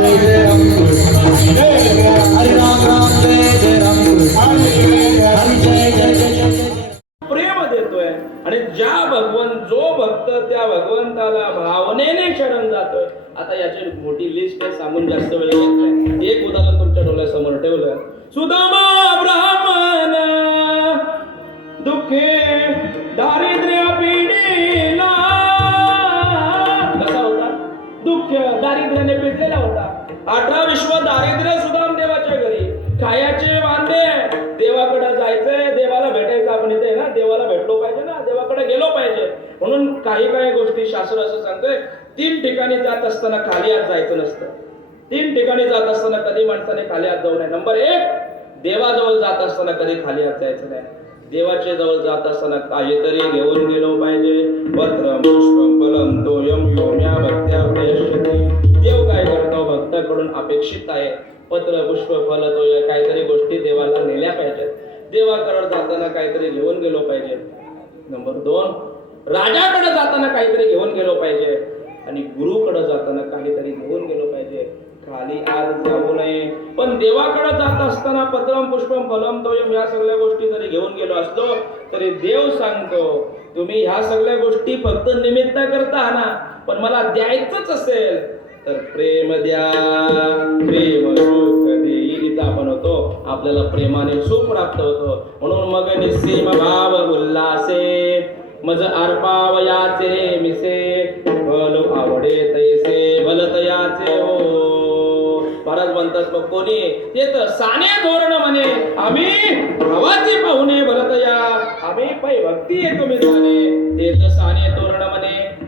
जय जय खायाचे देवाकडे जायचंय देवाला भेटायचं. आपण इथे ना देवाला भेटलो पाहिजे ना देवाकडे गेलो पाहिजे. म्हणून काही काही गोष्टी शास्त्र असं सांगतोय तीन ठिकाणी जात असताना खाली आत जायचं नसतं. तीन ठिकाणी जात असताना कधी माणसाने खाली आत जाऊ नये. नंबर एक देवाजवळ जात असताना कधी खाली आत जायचं नाही. देवाच्या जवळ जात असताना काहीतरी घेऊन गेलो पाहिजे. पत्र पुष्पम फलम तोयम योम्या भक्त्या प्रयश्यते देव काय करतो भक्ताकडून अपेक्षित आहे. पत्र पुष्प फल तो काहीतरी गोष्टी देवाला नेल्या पाहिजेत. देवाकडे जाताना काहीतरी घेऊन गेलो पाहिजे नंबर दोन राजाकडे जाताना काहीतरी घेऊन गेलो पाहिजे आणि गुरुकडे जाताना काहीतरी घेऊन गेलो पाहिजे खाली आज जाऊ नये. पण देवाकडे जात असताना पत्रम पुष्पम फलम तोयम या सगळ्या गोष्टी जरी घेऊन गेलो असतो तरी देव सांगतो तुम्ही ह्या सगळ्या गोष्टी फक्त निमित्त करता ना पण मला द्यायचंच असेल. तर प्रेम द्या. प्रेम सुख देईल आपण होतो. आपल्याला प्रेमाने सुख प्राप्त होतो. म्हणून मग निसीम भाव उल्हासे. मज अर्पावयाचे मिसे. भल आवडे तैसे भलतयाचे हो. महाराज म्हणतात मग कोणी ते तर साने धोरण म्हणे. आम्ही भावाचे पाहुणे भरतया आम्ही पै भक्ती येतो मी साने ते तर साने तोरण म्हणे.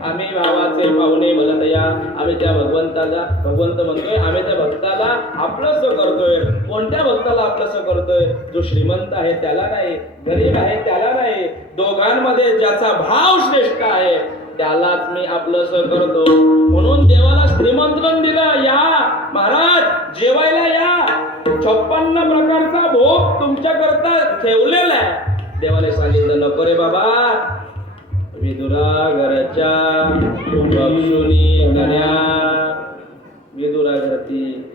आम्ही भावाचे पाहुणे भरतया आम्ही त्या भगवंताला भगवंत म्हणतोय आम्ही त्या भक्ताला आपलंस करतोय. कोणत्या भक्ताला आपलंस करतोय? जो श्रीमंत आहे त्याला नाही. गरीब आहे त्याला नाही. दोघांमध्ये ज्याचा भाव श्रेष्ठ आहे त्यालाच मी आपलंस करतो. म्हणून देवाला श्रीमंत्रण दिलं या. महाराज जेवायला या. छप्पन्न प्रकारचा भोग तुमच्या करता ठेवलेला आहे. देवाने सांगितलं नको रे बाबा. विदुरा घरच्या बक्षुनी गण्या. विदुरा घरती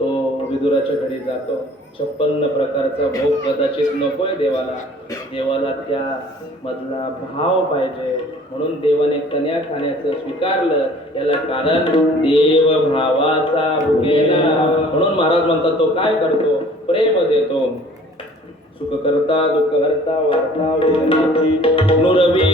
तो विदुराच्या घरी जातो. छप्पन्न प्रकारचा भोग कदाचित नकोय देवाला. देवाला त्या मधला भाव पाहिजे. म्हणून देवाने कन्या खाण्याचं स्वीकारलं. याला कारण देव भावाचा भुकेला म्हणून महाराज म्हणतात तो काय करतो? प्रेम देतो. सुख करता दुःख करता वार्ता नुरवी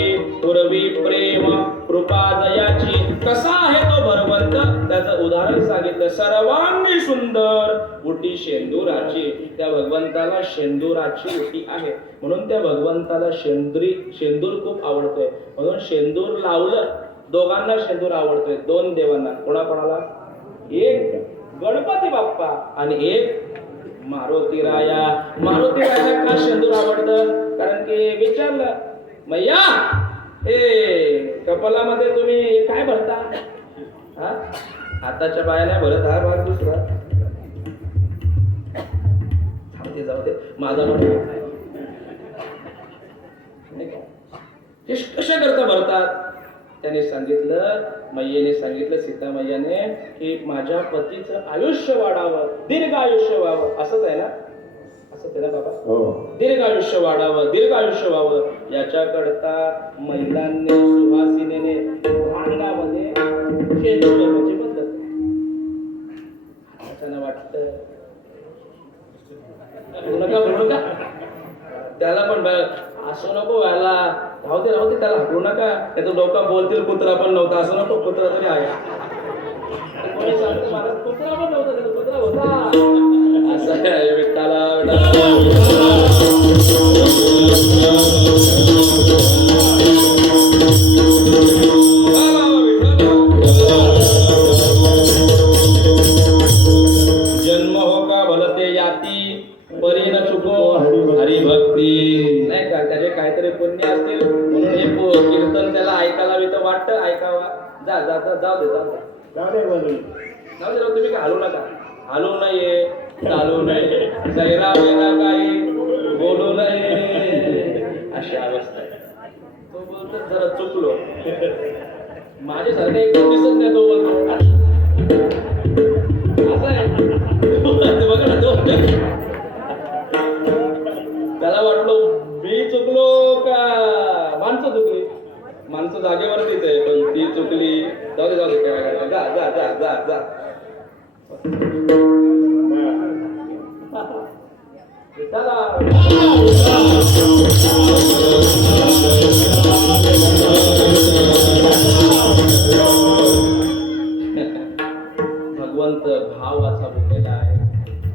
पुरवी प्रेम कृपा दयाची कसा आहे तो भरवंत त्याचं उदाहरण सांगितलं सर्वांगी सुंदर. उटी शेंदुराची त्या भगवंताला शेंदुराची उटी आहे. म्हणून त्या भगवंताला शेंदुरी शेंदूर खूप आवडतोय. म्हणून शेंदूर लावलं दोघांना शेंदूर आवडतोय. दोन देवांना. कोणाकोणाला? एक गणपती बाप्पा आणि एक मारुती राया. मारुती राया का शेंदूर आवडतं? कारण की विचारलं मैया हे कपालामध्ये तुम्ही काय भरता? हा? आताच्या बाया भरत हा भाग दुसरा. जाऊ जाऊ दे. माझा म्हणून हे कशा करता भरतात? त्याने सांगितलं मैयेने सांगितलं सीता मैयाने की माझ्या पतीचं आयुष्य वाढावं दीर्घ आयुष्य व्हावं. असंच आहे ना? ना बाबा. हो. दीर्घ आयुष्य वाढावं दीर्घ आयुष्य व्हावं याच्याकरता महिलांनी सुहासिनीने भांडामध्ये भरण्याची पद्धत त्यानं वाटतं. नका. त्याला पण असं नको व्हायला. राहू दे राहू दे त्याला हाकलू नका. तर लोक बोलतील कुत्रा पण नव्हता. असं नको कुत्रा तरी आहे. कुत्रा पण नव्हता त्याचा कुत्रा होता. आता जाऊ दे जाऊ दे. जाऊ दे तुम्ही काय हलवू नका. हलवू नाहीये चालू नये. सैरा वेरा काही बोलू नये. अशी अवस्था आहे. तो बोलतो जरा चुकलो. माझ्यासारखं एक दिसत नाही तो बोलतो आहे. बघा त्याला वाटलो मी चुकलो का? माणसं चुकली. माणसं जागेवरतीच आहे पण ती चुकली. जाऊ दे जाऊ दे भगवंत भाव असा बोललेला आहे.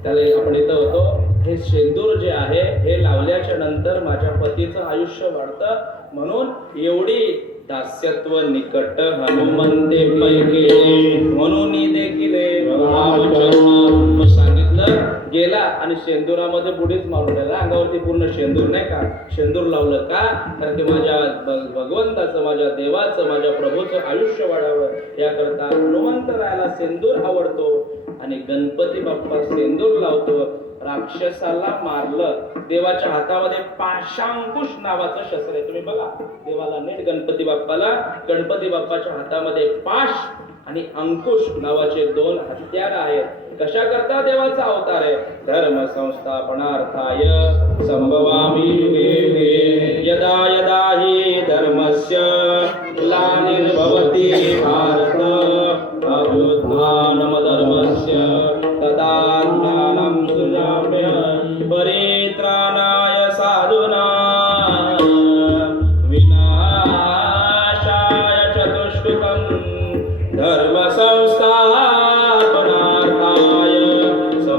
त्याला आपण इथं होतो. हे सिंदूर जे आहे हे लावल्याच्या नंतर माझ्या पतीचं आयुष्य वाढतं. म्हणून एवढी दास्यत्व निकट हनुमंते पैके म्हणून देखील सांगितलं. गेला आणि शेंदुरामध्ये बुडीच मारून राहिला अंगावरती पूर्ण शेंदूर नाही का? शेंदूर लावलं का? कारण की माझ्या भगवंताचं माझ्या देवाचं माझ्या प्रभूचं आयुष्य वाढावं. याकरता हनुमंतरायाला सेंदूर आवडतो आणि गणपती बाप्पा सेंदूर लावतो. राक्षसाला मारलं. देवाच्या हातामध्ये पाशांकुश नावाचं शस्त्र आहे. तुम्ही बघा. देवाला नीट गणपती बाप्पाला गणपती बाप्पाच्या हातामध्ये पाश आणि अंकुश नावाचे दोन हत्यार आहेत. कशा करता देवाचा अवतार आहे? धर्म संस्थापनार्थाय संभवामी यदा यदा हि धर्मस्य ग्लानिर्भवति भारत. अभ्युत्थानमदर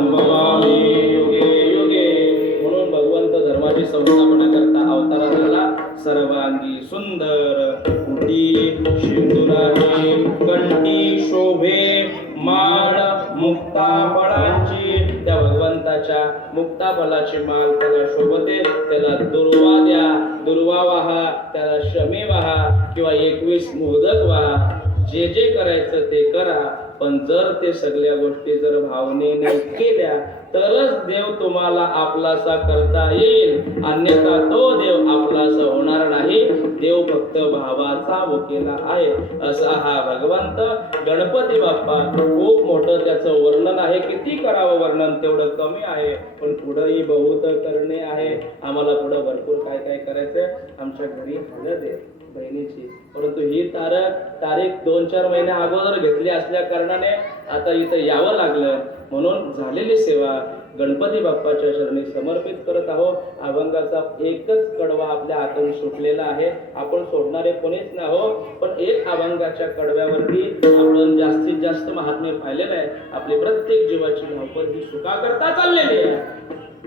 संभवामि युगे युगे. म्हणून भगवंत धर्माची संस्थापना करता अवतारा झाला सर्वांगी सुंदर कुटी शिंदुराची कंठी शोभे माळ मुक्ता फळांची त्या भगवंताच्या मुक्ता माल माळ त्याला शोभते त्याला दुर्वा द्या. दुर्वा वाहा त्याला शमी वाहा किंवा एकवीस मोदक वाहा. जे जे करायचं ते करा पण जर ते सगळ्या गोष्टी जर भावनेने केल्या तरच देव तुम्हाला आपलासा करता येईल. अन्यथा तो देव आपलासा होणार नाही. देव फक्त भावाचा भुकेला आहे. असा हा भगवंत गणपती बाप्पा खूप मोठं त्याचं वर्णन आहे. किती करावं वर्णन? तेवढं कमी आहे. पण पुढंही बहुत करणे आहे. आम्हाला पुढं भरपूर काय काय करायचं आमच्या घरी हळद आहे बहिणीची परंतु ही तार तारीख दोन चार महिन्या अगोदर घेतली असल्या कारणाने आता इथं यावं लागलं. म्हणून झालेली सेवा गणपती बाप्पाच्या चरणी समर्पित करत आहोत. अभंगाचा एकच कडवा आपल्या हातून सुटलेला आहे. आपण सोडणारे कोणीच नाही. हो पण एक अभंगाच्या कडव्यावरती आपण जास्तीत जास्त महात्म्य पाहिलेलं आहे आपली प्रत्येक जीवाची धावपळ ही सुखा करता चाललेली आहे.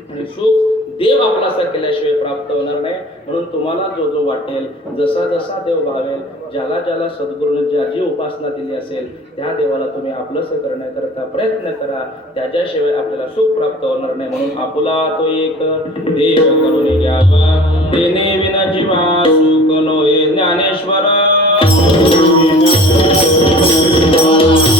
आणि सुख देव आपलासा केल्याशिवाय प्राप्त होणार नाही. म्हणून तुम्हाला जो जो वाटेल जसा जसा देव भावेल ज्याला ज्याला सद्गुरूने ज्या जी उपासना दिली असेल त्या देवाला तुम्ही आपलंसं करण्याकरता प्रयत्न करा. त्याच्याशिवाय आपल्याला सुख प्राप्त होणार नाही. म्हणून आपला तो एक देव करून घ्यावा. तेने विना जीवा सुख नोहे ज्ञानेश्वर ज्ञानेश्वर.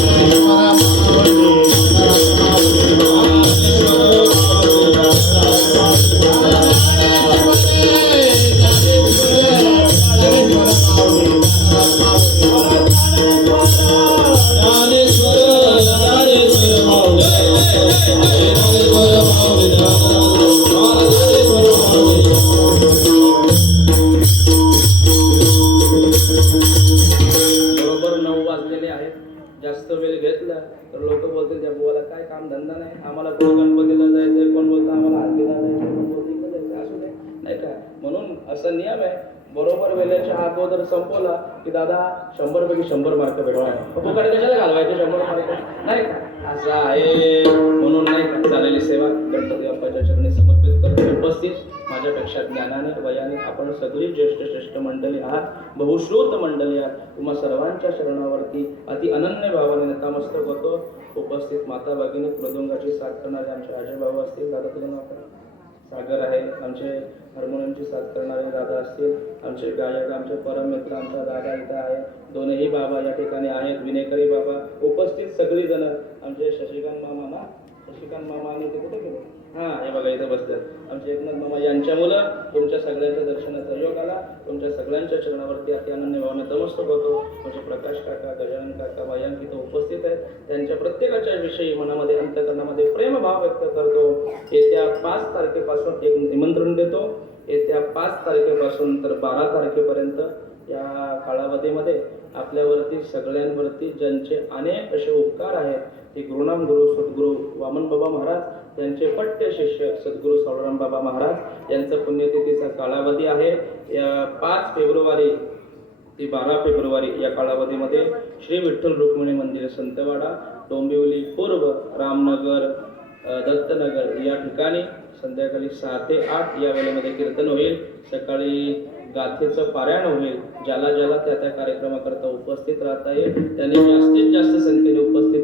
महिन्याच्या अगोदर संपवला की दादा शंभर पैकी शंभर मार्क भेटणार फुकाडे कशाला घालवायचे शंभर मार्क नाही. असं आहे म्हणून नाही झालेली सेवा गणपती बाप्पाच्या चरणी समर्पित करतो उपस्थित माझ्यापेक्षा ज्ञानाने वयाने आपण सगळी ज्येष्ठ श्रेष्ठ मंडळी आहात. बहुश्रोत मंडळी आहात. तुम्हा सर्वांच्या शरणावरती अति अनन्य भावाने नतामस्तक होतो. उपस्थित माता भगिनी मृदुंगाची साथ करणारे आमचे आजय भाऊ असतील. दादा तुला सागर आहे आमचे हार्मोनियमची साथ करणारे दादा असतील. आमचे गायक आमचे परम मित्र आमचा दादा इथं आहे. दोनही बाबा या ठिकाणी आहेत. विनेकरी बाबा उपस्थित सगळी जण आमचे शशिकांत मामा ना? शशिकांत मामा आणि ते कुठे गेले? हा हे बघा इथं बसतात. आमचे एकनाथ मामा यांच्या मुलं तुमच्या सगळ्यांच्या दर्शनाचा योग आला. तुमच्या सगळ्यांच्या चरणावरती अति आनंद भावने तमस्तक होतो. म्हणजे प्रकाश काका गजानन काका वायांक इथं उपस्थित आहेत. त्यांच्या प्रत्येकाच्या विषयी मनामध्ये अंतकरणामध्ये प्रेमभाव व्यक्त करतो. येत्या पाच तारखेपासून एक निमंत्रण देतो. येत्या पाच तारखेपासून तर बारा तारखेपर्यंत या कालावधीमध्ये आपल्यावरती सगळ्यांवरती ज्यांचे अनेक असे उपकार आहेत ते गुरुनाम गुरु सद्गुरू वामन बाबा महाराज त्यांचे पट्ट शिष्य सद्गुरू सावळराम बाबा महाराज यांचा पुण्यतिथीचा कालावधी आहे. या पाच फेब्रुवारी ते बारा फेब्रुवारी या कालावधीमध्ये श्री विठ्ठल रुक्मिणी मंदिर संतवाडा डोंबिवली पूर्व रामनगर दत्तनगर या ठिकाणी संध्याकाळी सहा ते आठ या वेळेमध्ये कीर्तन होईल. सकाळी गाथेचं पारायण होईल. ज्याला ज्याला त्या त्या कार्यक्रमाकरता उपस्थित राहता येईल त्याने जास्तीत जास्त संख्येने उपस्थित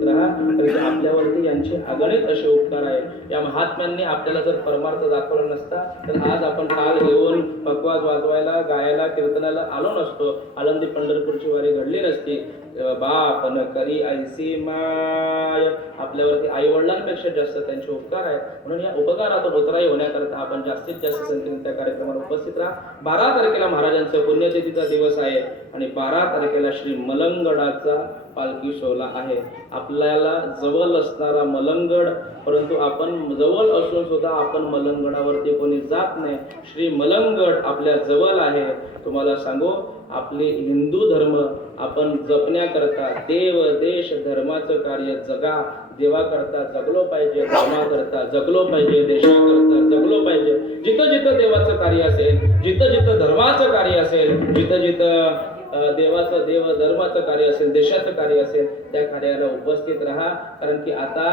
त्यांचे अगणित असे उपकार आहे या महात्म्यांनी आपल्याला जर परमार्थ दाखवला नसता तर आज आपण काल घेऊन पकवाज वाजवायला गायला कीर्तनाला आलो नसतो. आळंदी पंढरपूरची वारी घडली नसती. तेव्हा बाप न करी ऐसी माय. आपल्यावरती आई वडिलांपेक्षा जास्त त्यांचे उपकार आहेत. म्हणून या उपकारातून उतराई होण्याकरता आपण जास्तीत जास्त संख्येने त्या कार्यक्रमाला उपस्थित राहा. बारा तारखेला महाराजांचा पुण्यतिथीचा दिवस आहे आणि बारा तारखेला श्री मलंगडाचा पालखी सोहळा आहे. आपल्याला जवळ असणारा मलंगड परंतु आपण जवळ असून सुद्धा आपण मलंगडावरती कोणी जात नाही. श्री मलंगड आपल्या जवळ आहे. तुम्हाला सांगू आपले हिंदू धर्म आपण जपण्याकरता देव देश धर्माचं कार्य जगा देवाकरता जगलो पाहिजे धर्माकरता जगलो पाहिजे देशाकरता जगलो पाहिजे. जिथं जिथं देवाचं कार्य असेल जिथं जिथं धर्माचं कार्य असेल जिथं जिथं देवाचं देव धर्माचं कार्य असेल देशाचं कार्य असेल त्या कार्याला उपस्थित राहा. कारण की आता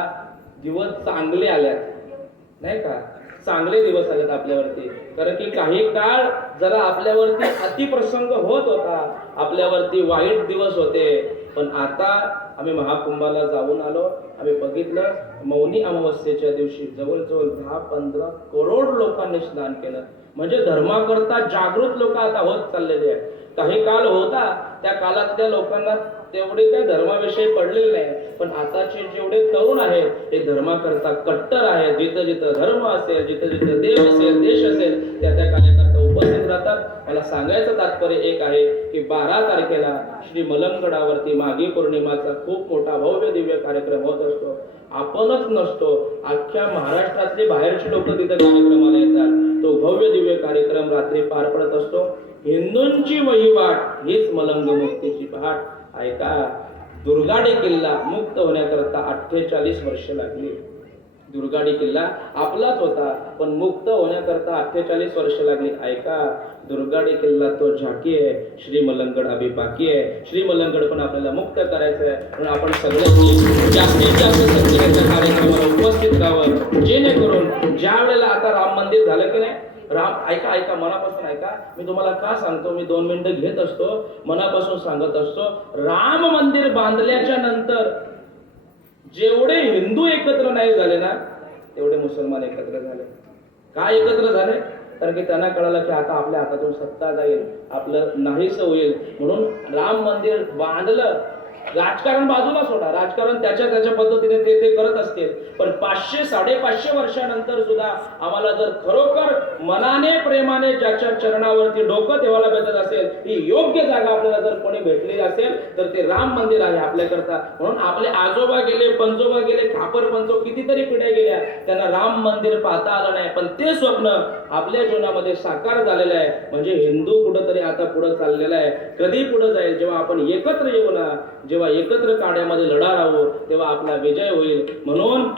दिवस चांगले आल्यात. नाही का? चांगले दिवस आलेत आपल्यावरती. कारण की काही काळ जरा आपल्यावरती अतिप्रसंग होत होता. आपल्यावरती वाईट दिवस होते. पण आता आम्ही महाकुंभाला जाऊन आलो. आम्ही बघितलं मौनी अमावस्येच्या दिवशी जवळजवळ दहा पंधरा करोड लोकांनी स्नान केलं. म्हणजे धर्माकरता जागृत लोक आता होत चाललेले आहेत. काही काळ होता त्या काळातल्या लोकांना तेवढे काय धर्माविषयी पडलेले नाही. पण आताचे जेवढे तरुण आहेत ते धर्माकरता कट्टर आहेत. जिथं जिथं धर्म असेल जिथं जिथं देव असेल देश असेल त्या त्या कार्याकरता उपस्थित राहतात. मला सांगायचं तात्पर्य एक आहे की बारा तारखेला श्री मलंगडावरती माघी पौर्णिमाचा खूप मोठा भव्य दिव्य कार्यक्रम होत असतो. आपणच नसतो. अख्ख्या महाराष्ट्रातले बाहेरचे लोक तिथे कार्यक्रमाला येतात. तो भव्य दिव्य कार्यक्रम रात्री पार पडत असतो. हिंदूंची वहिवाट हीच मलंग मुक्तीची पहाट. ऐका दुर्गाडी किल्ला मुक्त होण्याकरता अठ्ठेचाळीस वर्ष लागली. दुर्गाडी किल्ला आपलाच होता पण मुक्त होण्याकरता अठ्ठेचाळीस वर्ष लागली. ऐका दुर्गाडी किल्ला तो झाकी आहे श्री मलंगड अभि बाकी आहे. श्री मलंगड पण आपल्याला मुक्त करायचं आहे म्हणून आपण सगळ्यांनी जास्तीत जास्त संख्येने कार्यक्रमाला उपस्थित राहावं. जेणेकरून ज्या वेळेला आता राम मंदिर झालं की नाही राम ऐका ऐका मनापासून ऐका. मी तुम्हाला का सांगतो? मी दोन मिनिटं घेत असतो मनापासून सांगत असतो. राम मंदिर बांधल्याच्या नंतर जेवढे हिंदू एकत्र नाही झाले ना तेवढे मुसलमान एकत्र झाले. का एकत्र झाले? कारण की त्यांना कळालं की आता आपल्या हातातून सत्ता जाईल आपलं नाहीस होईल म्हणून राम मंदिर बांधलं राजकारण बाजूला सोडा राजकारण त्याच्या त्याच्या पद्धतीने ते ते करत असतील. पण पाचशे साडेपाचशे वर्षानंतर सुद्धा आम्हाला जर खरोखर मनाने प्रेमाने ज्याच्या चरणावरती डोकं ठेवायला भेटत असेल ही योग्य जागा आपल्याला जर कोणी भेटलेली असेल तर ते राम मंदिर आहे आपल्याकरता. म्हणून आपले आजोबा गेले पंजोबा गेले खापर पंजो कितीतरी पिढ्या गेल्या त्यांना राम मंदिर पाहता आलं नाही. पण ते स्वप्न आपल्या जीवनामध्ये साकार झालेला आहे. म्हणजे हिंदू कुठंतरी आता पुढे चाललेला आहे. कधी पुढे जाईल? जेव्हा आपण एकत्र येऊ ना जेव्हा एकत्र काड्यामध्ये लढा राहू तेव्हा आपला विजय होईल. म्हणून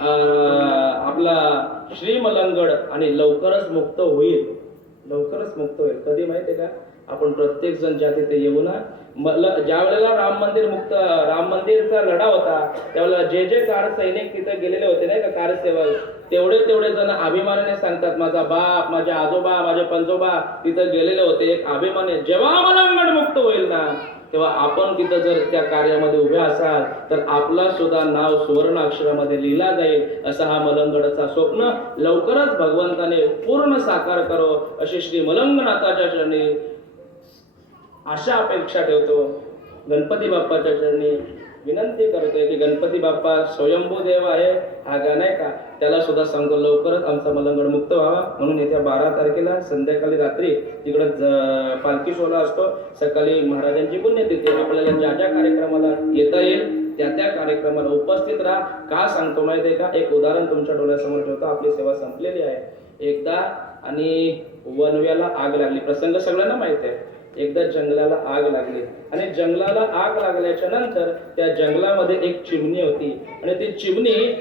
आपला श्रीमलंगड आणि लवकरच मुक्त होईल. लवकरच मुक्त होईल. कधी माहितीये का? आपण प्रत्येक जण ज्या तिथे येऊ ना मला ज्या वेळेला राम मंदिर मुक्त राम मंदिरचा लढा होता त्यावेळेला जे जे कार सैनिक तिथे गेलेले होते नाही का? कारसेवक तेवढे तेवढे जण अभिमानाने सांगतात माझा बाप माझे आजोबा माझे पंजोबा तिथं गेलेले होते एक अभिमान जेव्हा मलंगड मुक्त होईल ना तेव्हा आपण तिथं जर त्या कार्यामध्ये उभे असाल तर आपला सुद्धा नाव सुवर्ण अक्षरामध्ये लिहिला जाईल असा हा मलंगडचा स्वप्न. लवकरच भगवंताने पूर्ण साकार करो अशी श्री मलंगनाथाच्या चरणी अशा अपेक्षा ठेवतो. गणपती बाप्पाच्या चरणी विनंती करतोय की गणपती बाप्पा स्वयंभू देव आहे हा गा नाही का? त्याला सुद्धा सांगतो लवकरच आमचा मलंगड मुक्त व्हावा. म्हणून येत्या बारा तारखेला संध्याकाळी रात्री तिकडं ज- पालखी सोहळा असतो. सकाळी महाराजांची पुण्यतिथी. आपल्याला ज्या ज्या कार्यक्रमाला येता येईल त्या त्या कार्यक्रमाला उपस्थित राहा. का सांगतो माहिती आहे का? एक उदाहरण तुमच्या डोळ्यासमोर ठेवतो. आपली सेवा संपलेली आहे. एकदा आणि वनव्याला आग लागली. प्रसंग सगळ्यांना माहिती आहे एकदा जंगलाला आग लागली. आणि जंगलाला आग लागल्याच्या नंतर त्या जंगलामध्ये एक चिमणी होती. आणि ती चिमणी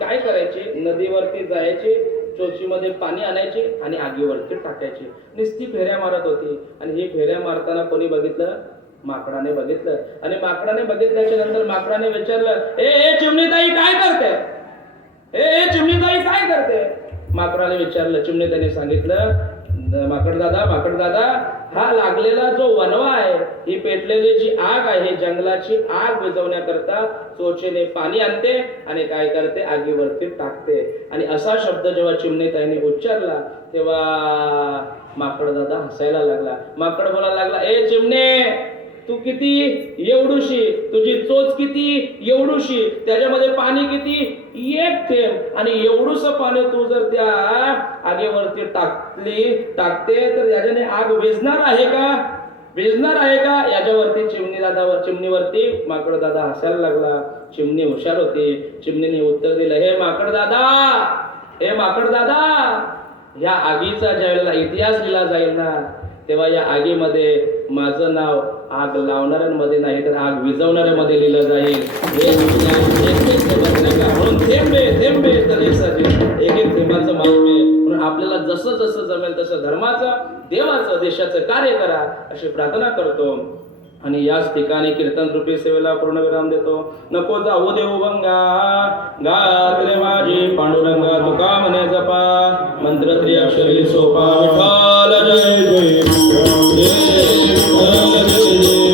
काय करायची? नदीवरती जायची चोचीमध्ये पाणी आणायचे आणि आगीवरती टाकायची. नुसती फेऱ्या मारत होती. आणि ही फेऱ्या मारताना कोणी बघितलं? माकडाने बघितलं. आणि माकडाने बघितल्याच्या नंतर माकडाने विचारलं ए ए चिमणीताई काय करते? ए ए चिमणीताई काय करते? माकडाने विचारलं. चिमणीताईने सांगितलं माकडदादा माकड दादा माकड दादा हा लागलेला जो वनवा आहे ही पेटलेली जी आग आहे जंगलाची आग विझवण्याकरता चोचेने पाणी आणते आणि काय करते? आगीवरती टाकते. आणि असा शब्द जेव्हा चिमणीताईने उच्चारला तेव्हा माकड दादा हसायला लागला. माकड बोलायला लागला ए चिमणे तू किती एवढूशी तुझी चोच किती एवढूशी त्याच्यामध्ये पाणी किती एक थेंब आणि एवढूस पाणी तू जर त्या आगेवरती टाकली टाकते तर याच्याने आग वेजणार आहे का? वेजणार आहे का? याच्यावरती चिमणी दादावर चिमणीवरती माकड दादा हसायला लागला. चिमणी हुशार होती. चिमणीने उत्तर दिलं हे माकड दादा हे माकड दादा या आगीचा ज्यावेळेला इतिहास लिहिला जाईल ना तेव्हा या आगीमध्ये माझं नाव आग लावणाऱ्यांमध्ये नाही तर आग विझवणाऱ्यामध्ये लिहिलं जाईल. म्हणजे एक म्हणून थेंबे थेंबे तले एक एक थेंबाचं महात्म्य म्हणून आपल्याला जसं जसं जमेल तसं धर्माचं देवाचं देशाचं कार्य करा अशी प्रार्थना करतो. आणि याच ठिकाणी कीर्तन रूपी सेवेला पूर्ण विराम देतो. नको जाऊ देऊ भंगा गात्रे माझी पांडुरंगा तुका म्हणे जपा? मंत्र त्रिअक्षरी सोपा. विठाल जय जय जय जय.